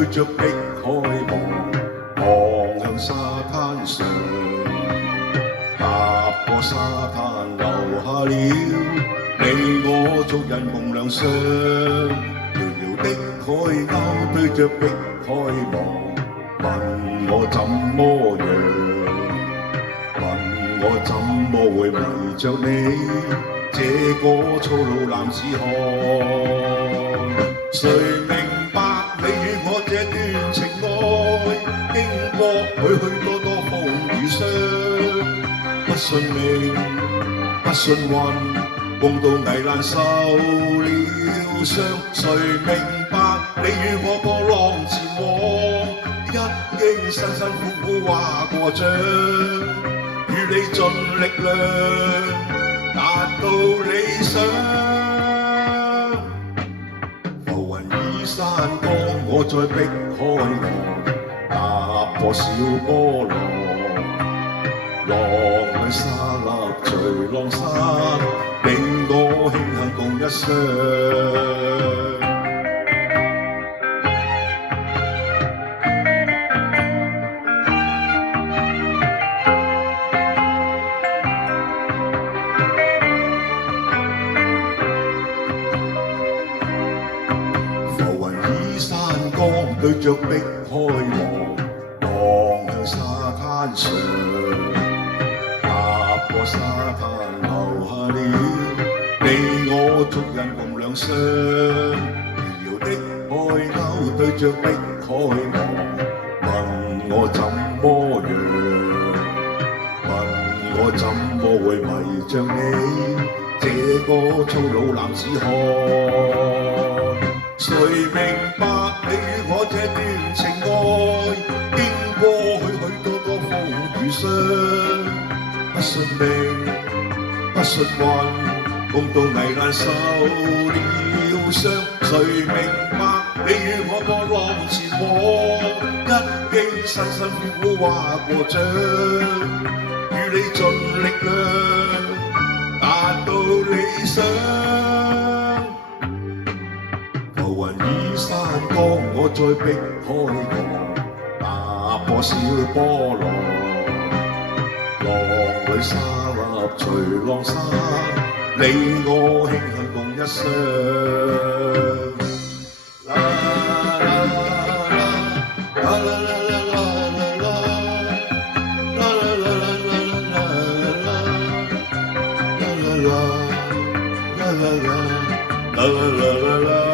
對着碧海望向沙灘上，踏過沙灘留下了你我族人夢亮相。遙遙的海鷗對着碧海望，問我怎麼樣？問我怎麼會迷着你這個粗魯男子漢？誰明白你與我這段情愛，經過許許多多風雨霜，不信命，不信運，共度危難受了傷。誰明白你與我過浪前往，一經辛辛苦苦劃過掌，與你盡力量達到理想。浮雲依山崗，我在碧海岸踏破小波浪，浪裏沙粒隨浪沙，你我慶幸共一雙。對着碧海望向沙灘上，踏過沙灘留下了你我族人共兩雙。遙遙的海鷗對着碧海望，問我怎麼樣？問我怎麼會迷着你這個粗魯男子漢？誰明白你與我這段情愛，經過許許多多風雨霜，不信命，不信運，共度危難受了傷。誰明白你與我過浪前往，一經辛辛苦苦劃過掌，與你盡力量達到理想。浮雲依山崗，我在碧海岸踏破小波浪，浪裏沙粒隨浪沙，你我慶幸共一雙。La la la la la